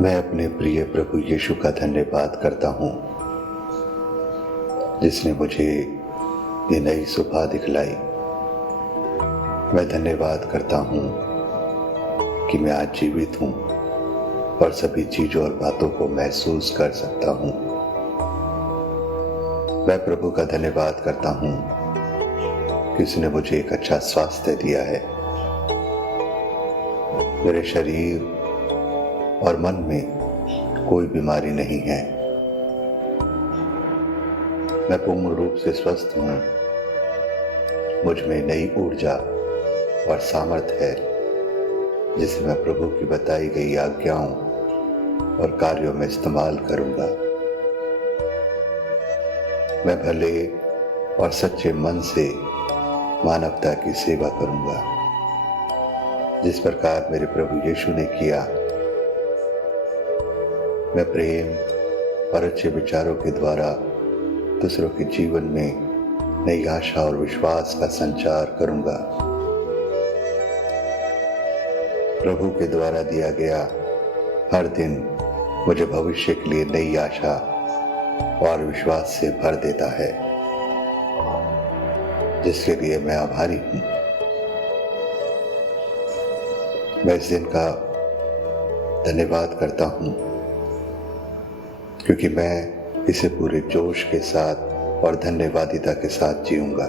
मैं अपने प्रिय प्रभु यीशु का धन्यवाद करता हूँ, जिसने मुझे ये नई सुबह दिखलाई। मैं धन्यवाद करता हूँ कि मैं आज जीवित हूँ और सभी चीज़ों और बातों को महसूस कर सकता हूँ। मैं प्रभु का धन्यवाद करता हूँ कि उसने मुझे एक अच्छा स्वास्थ्य दिया है। मेरे शरीर और मन में कोई बीमारी नहीं है। मैं पूर्ण रूप से स्वस्थ हूँ। मुझ में नई ऊर्जा और सामर्थ्य है, जिसे मैं प्रभु की बताई गई आज्ञाओं और कार्यों में इस्तेमाल करूँगा। मैं भले और सच्चे मन से मानवता की सेवा करूँगा, जिस प्रकार मेरे प्रभु यीशु ने किया। मैं प्रेम और अच्छे विचारों के द्वारा दूसरों के जीवन में नई आशा और विश्वास का संचार करूंगा। प्रभु के द्वारा दिया गया हर दिन मुझे भविष्य के लिए नई आशा और विश्वास से भर देता है, जिसके लिए मैं आभारी हूँ। मैं इस दिन का धन्यवाद करता हूँ, क्योंकि मैं इसे पूरे जोश के साथ और धन्यवादिता के साथ जीऊंगा।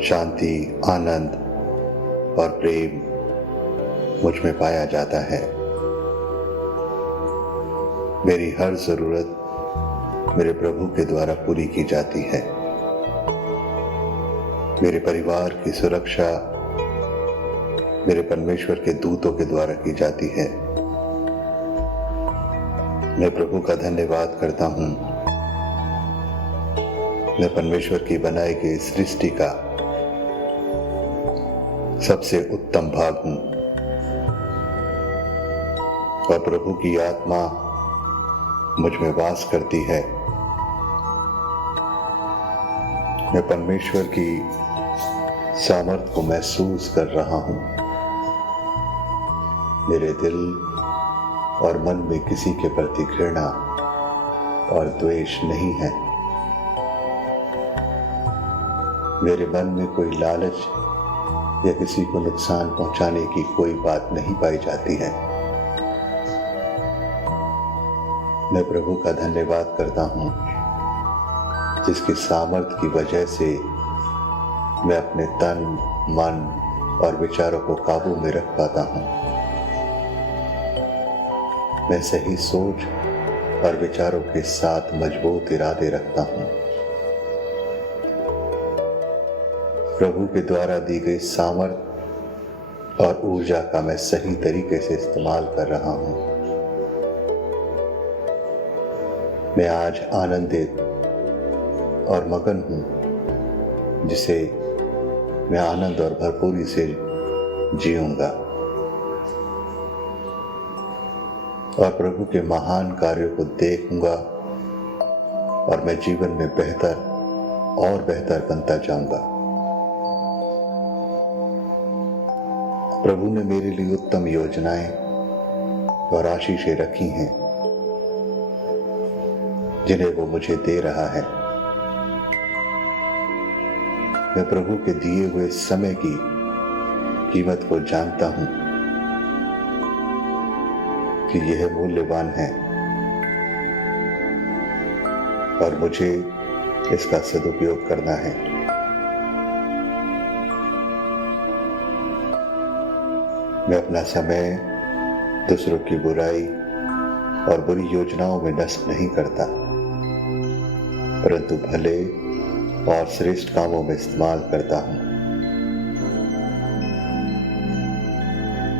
शांति, आनंद और प्रेम मुझ में पाया जाता है। मेरी हर जरूरत मेरे प्रभु के द्वारा पूरी की जाती है। मेरे परिवार की सुरक्षा मेरे परमेश्वर के दूतों के द्वारा की जाती है। मैं प्रभु का धन्यवाद करता हूँ। मैं परमेश्वर की बनाई गई सृष्टि का सबसे उत्तम भाग हूँ और प्रभु की आत्मा मुझ में वास करती है। मैं परमेश्वर की सामर्थ को महसूस कर रहा हूँ। मेरे दिल और मन में किसी के प्रति घृणा और द्वेष नहीं है। मेरे मन में कोई लालच या किसी को नुकसान पहुंचाने की कोई बात नहीं पाई जाती है। मैं प्रभु का धन्यवाद करता हूँ, जिसकी सामर्थ्य की वजह से मैं अपने तन, मन और विचारों को काबू में रख पाता हूँ। मैं सही सोच और विचारों के साथ मजबूत इरादे रखता हूँ। प्रभु के द्वारा दी गई सामर्थ और ऊर्जा का मैं सही तरीके से इस्तेमाल कर रहा हूँ। मैं आज आनंदित और मगन हूँ, जिसे मैं आनंद और भरपूरी से जीऊंगा और प्रभु के महान कार्यों को देखूंगा और मैं जीवन में बेहतर और बेहतर बनता जाऊंगा। प्रभु ने मेरे लिए उत्तम योजनाएं और आशीषें रखी हैं, जिन्हें वो मुझे दे रहा है। मैं प्रभु के दिए हुए समय की कीमत को जानता हूं कि यह मूल्यवान है और मुझे इसका सदुपयोग करना है। मैं अपना समय दूसरों की बुराई और बुरी योजनाओं में नष्ट नहीं करता, परंतु भले और श्रेष्ठ कामों में इस्तेमाल करता हूं।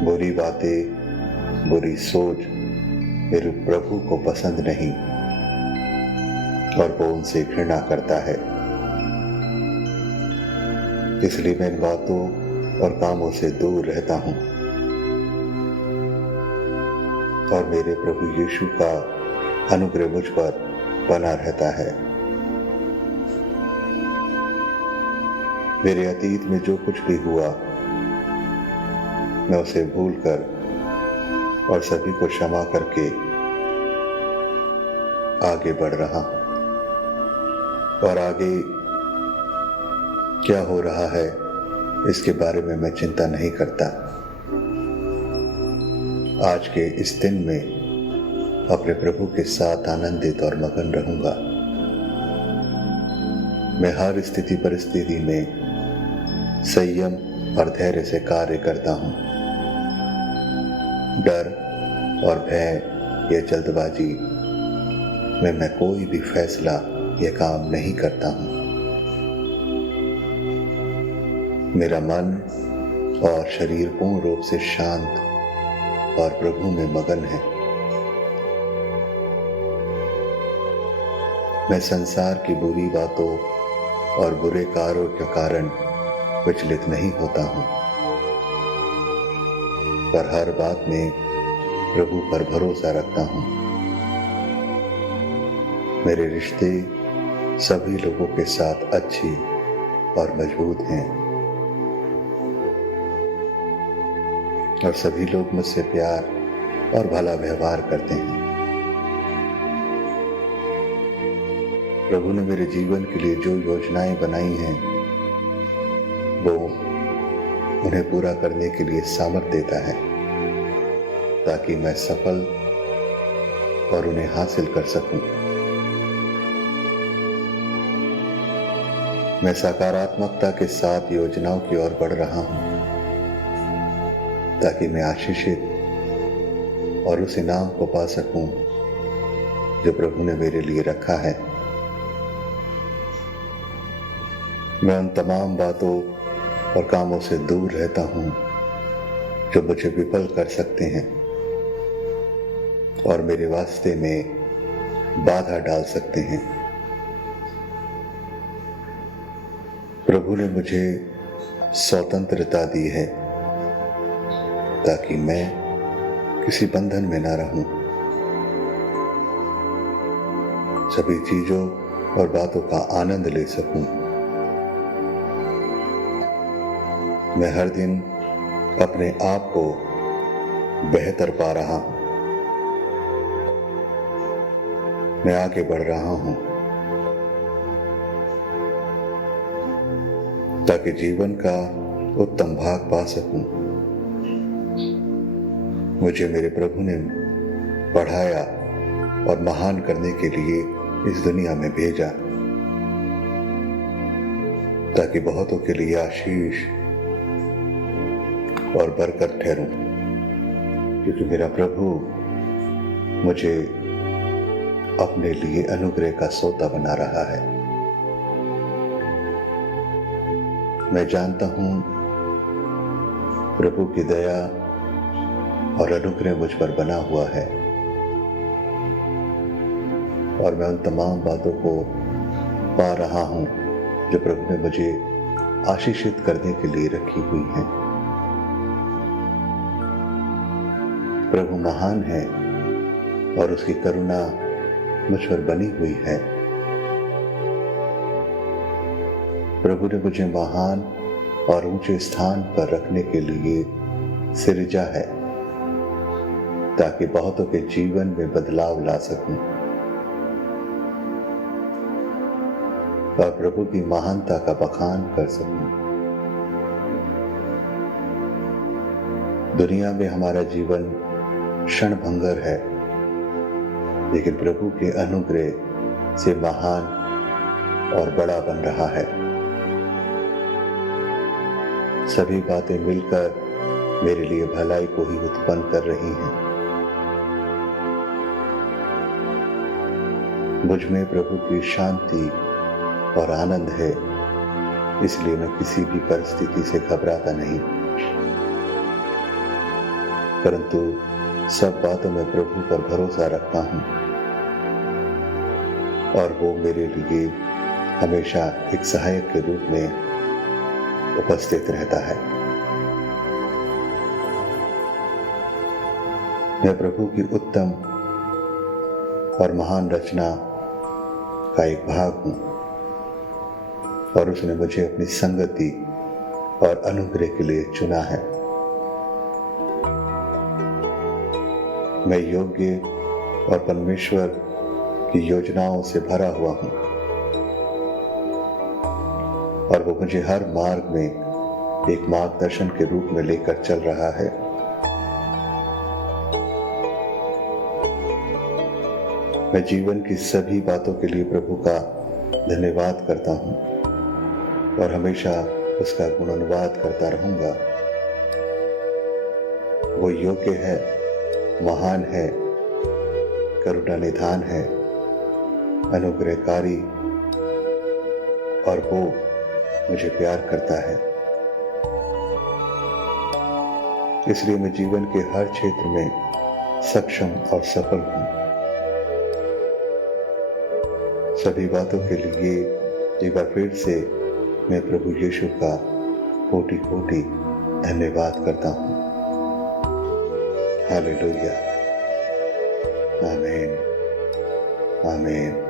बुरी बातें, बुरी सोच मेरे प्रभु को पसंद नहीं और वो उनसे घृणा करता है। इसलिए मैं इन बातों और कामों से दूर रहता हूं और मेरे प्रभु यीशु का अनुग्रह मुझ पर बना रहता है। मेरे अतीत में जो कुछ भी हुआ मैं उसे भूलकर और सभी को क्षमा करके आगे बढ़ रहा हूं। और आगे क्या हो रहा है इसके बारे में मैं चिंता नहीं करता। आज के इस दिन में अपने प्रभु के साथ आनंदित और मगन रहूंगा। मैं हर स्थिति परिस्थिति में संयम और धैर्य से कार्य करता हूं। डर और भय या जल्दबाजी में मैं कोई भी फैसला या काम नहीं करता हूं। मेरा मन और शरीर पूर्ण रूप से शांत और प्रभु में मगन है। मैं संसार की बुरी बातों और बुरे कार्यों के कारण विचलित नहीं होता हूं, पर हर बात में प्रभु पर भरोसा रखता हूं। मेरे रिश्ते सभी लोगों के साथ अच्छे और मजबूत हैं और सभी लोग मुझसे प्यार और भला व्यवहार करते हैं। प्रभु ने मेरे जीवन के लिए जो योजनाएं बनाई हैं वो उन्हें पूरा करने के लिए सामर्थ्य देता है ताकि मैं सफल और उन्हें हासिल कर सकूं। मैं सकारात्मकता के साथ योजनाओं की ओर बढ़ रहा हूं ताकि मैं आशीषित और उस इनाम को पा सकूं जो प्रभु ने मेरे लिए रखा है। मैं उन तमाम बातों और कामों से दूर रहता हूं जो मुझे विफल कर सकते हैं और मेरे वास्ते में बाधा डाल सकते हैं। प्रभु ने मुझे स्वतंत्रता दी है ताकि मैं किसी बंधन में ना रहूं। सभी चीजों और बातों का आनंद ले सकूं। मैं हर दिन अपने आप को बेहतर पा रहा हूं। मैं आगे बढ़ रहा हूं ताकि जीवन का उत्तम भाग पा सकूं। मुझे मेरे प्रभु ने बढ़ाया और महान करने के लिए इस दुनिया में भेजा ताकि बहुतों के लिए आशीष और बरकत ठहरूं, क्योंकि मेरा प्रभु मुझे अपने लिए अनुग्रह का सोता बना रहा है। मैं जानता हूं प्रभु की दया और अनुग्रह मुझ पर बना हुआ है और मैं उन तमाम बातों को पा रहा हूं जो प्रभु ने मुझे आशीषित करने के लिए रखी हुई हैं। प्रभु महान है और उसकी करुणा मुझ पर बनी हुई है। प्रभु ने मुझे महान और ऊंचे स्थान पर रखने के लिए सृजा है ताकि बहुतों के जीवन में बदलाव ला सकूं और प्रभु की महानता का बखान कर सकूं। दुनिया में हमारा जीवन क्षणभंगुर है, लेकिन प्रभु के अनुग्रह से महान और बड़ा बन रहा है। सभी बातें मिलकर मेरे लिए भलाई को ही उत्पन्न कर रही हैं। मुझ में प्रभु की शांति और आनंद है, इसलिए मैं किसी भी परिस्थिति से घबराता नहीं, परंतु सब बातों में प्रभु पर भरोसा रखता हूं और वो मेरे लिए हमेशा एक सहायक के रूप में उपस्थित रहता है। मैं प्रभु की उत्तम और महान रचना का एक भाग हूं और उसने मुझे अपनी संगति और अनुग्रह के लिए चुना है। मैं योग्य और परमेश्वर की योजनाओं से भरा हुआ हूँ और वो मुझे हर मार्ग में एक मार्गदर्शन के रूप में लेकर चल रहा है। मैं जीवन की सभी बातों के लिए प्रभु का धन्यवाद करता हूँ और हमेशा उसका गुणानुवाद करता रहूंगा। वो योग्य है, महान है, करुणा निधान है, अनुग्रहकारी और वो मुझे प्यार करता है। इसलिए मैं जीवन के हर क्षेत्र में सक्षम और सफल हूँ। सभी बातों के लिए एक बार फिर से मैं प्रभु यीशु का कोटि कोटि धन्यवाद करता हूँ। हालेलुया, आमीन, आमीन।